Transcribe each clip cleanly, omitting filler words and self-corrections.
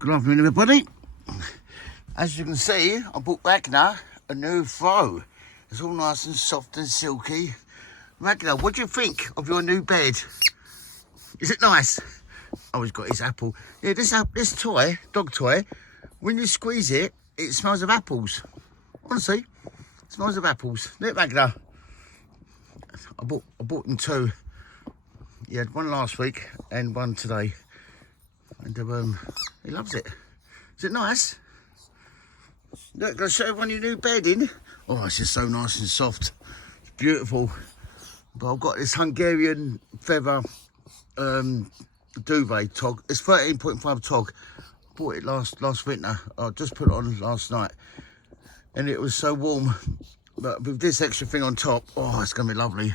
Good afternoon, everybody. As you can see, I bought Ragnar a new throw. It's all nice and soft and silky. Ragnar, what do you think of your new bed? Is it nice? Oh, he's got his apple. Yeah, this toy, dog toy, when you squeeze it, it smells of apples. Honestly, it smells of apples. Look, Ragnar. I bought them two. He had one last week and one today. And he loves it. Is it nice? Look, I'll show everyone your new bed in. Oh, it's just so nice and soft. It's beautiful. But I've got this Hungarian feather duvet tog. It's 13.5 tog. Bought it last winter. I just put it on last night. And it was so warm. But with this extra thing on top, oh, it's going to be lovely.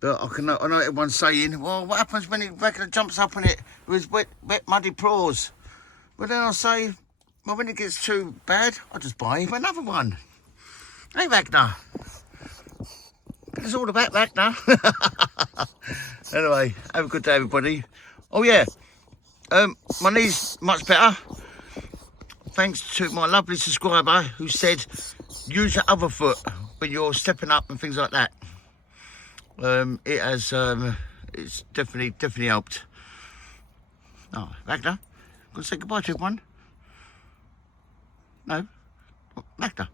But I know everyone's saying, well, what happens when he regular jumps up on it with his wet, muddy paws? But then I say, well, when it gets too bad, I'll just buy him another one. Hey, Ragnar. It's all about Ragnar. Anyway, have a good day, everybody. Oh, yeah. My knee's much better. Thanks to my lovely subscriber who said, use your other foot when you're stepping up and things like that. It has, it's definitely helped. Oh, Ragnar, gonna say goodbye to everyone. No, Ragnar,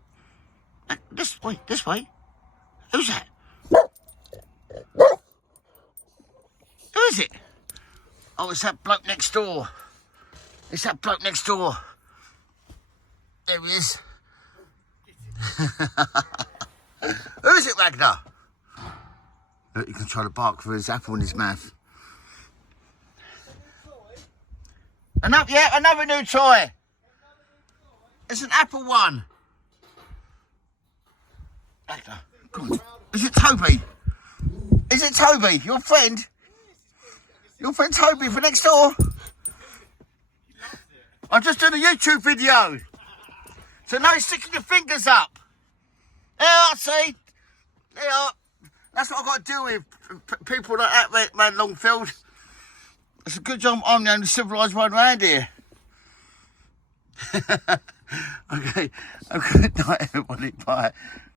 this way. Who's that? Who is it? Oh, it's that bloke next door. It's that bloke next door. There he is. Who is it, Ragnar? Look, you can try to bark for his apple in his mouth. Another new toy. It's an apple one. Ragnar, come on. Is it Toby? Is it Toby, your friend? Your friend Toby for next door? I'm just doing a YouTube video. So no sticking your fingers up. There, I see. There. That's what I've got to deal with. People like that, man, Longfield. It's a good job I'm the only civilised one around here. Okay. Have a good night, everybody. Bye.